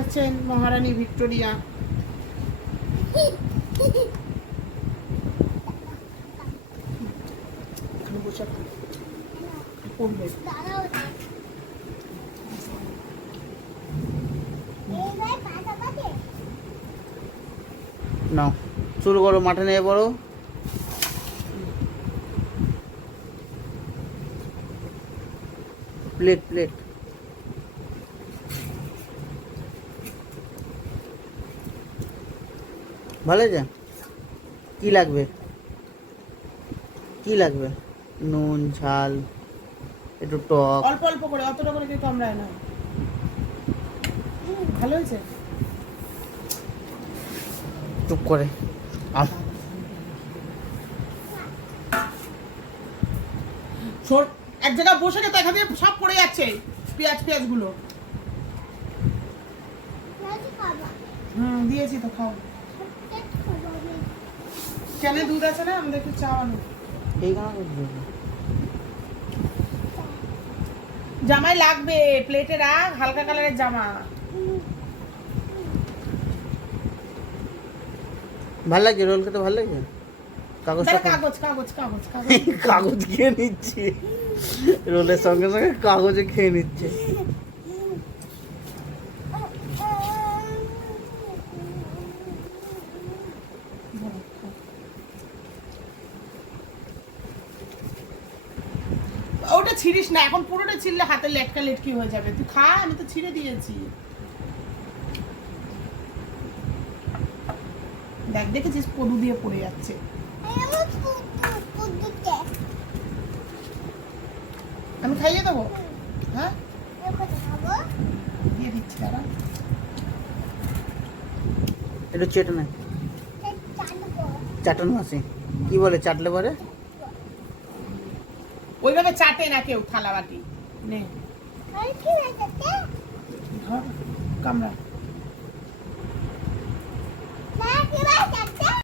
আছেন মহারানী ভিক্টোরিয়া। নাও শুরু করো, মাঠে নিয়ে পড়ো। প্লেট প্লেট ভালো আছে। কি লাগবে, কি লাগবে? নুন, ঝাল, একটু টক। অল্প অল্প করে, অতটা করে কেউ কামড়ায় না। ভালো হয়েছে। চুপ করে এক জায়গায় বসে গেছে, এখান দিয়ে সব পড়ে যাচ্ছে পেঁয়াজ গুলো। দিয়েছি তো, খাও। কেন দুধ আছে না, আমাদের একটু চা আনো। জামাই লাগবে, প্লেটে রাখ, হালকা কালারের জামা। ভাল লাগে রোল খেতে, ভাল লাগে। কাগজ কাগজ কাগজ কাগজ কাগজ খেয়ে নিচ্ছে, রোলের সঙ্গে সঙ্গে কাগজে খেয়ে নিচ্ছে। ওটা ছিড়িস না, এখন পুরোটা ছিড়লে হাতে লেটকা লেটকি হয়ে যাবে। তুই খা, আমি তো ছিঁড়ে দিয়েছি। দেখ, দেখেছিস পদু দিয়ে পড়ে যাচ্ছে। আমি খাইয়ে দেবো। হ্যাঁ, দিয়ে দিচ্ছি। দাঁড়া, একটু চেটে না, চাটানো আছে। কি বলে চাটলে পরে? ওইভাবে চাটে না কেউ থালা বাটি। নে ধর, কামড়া।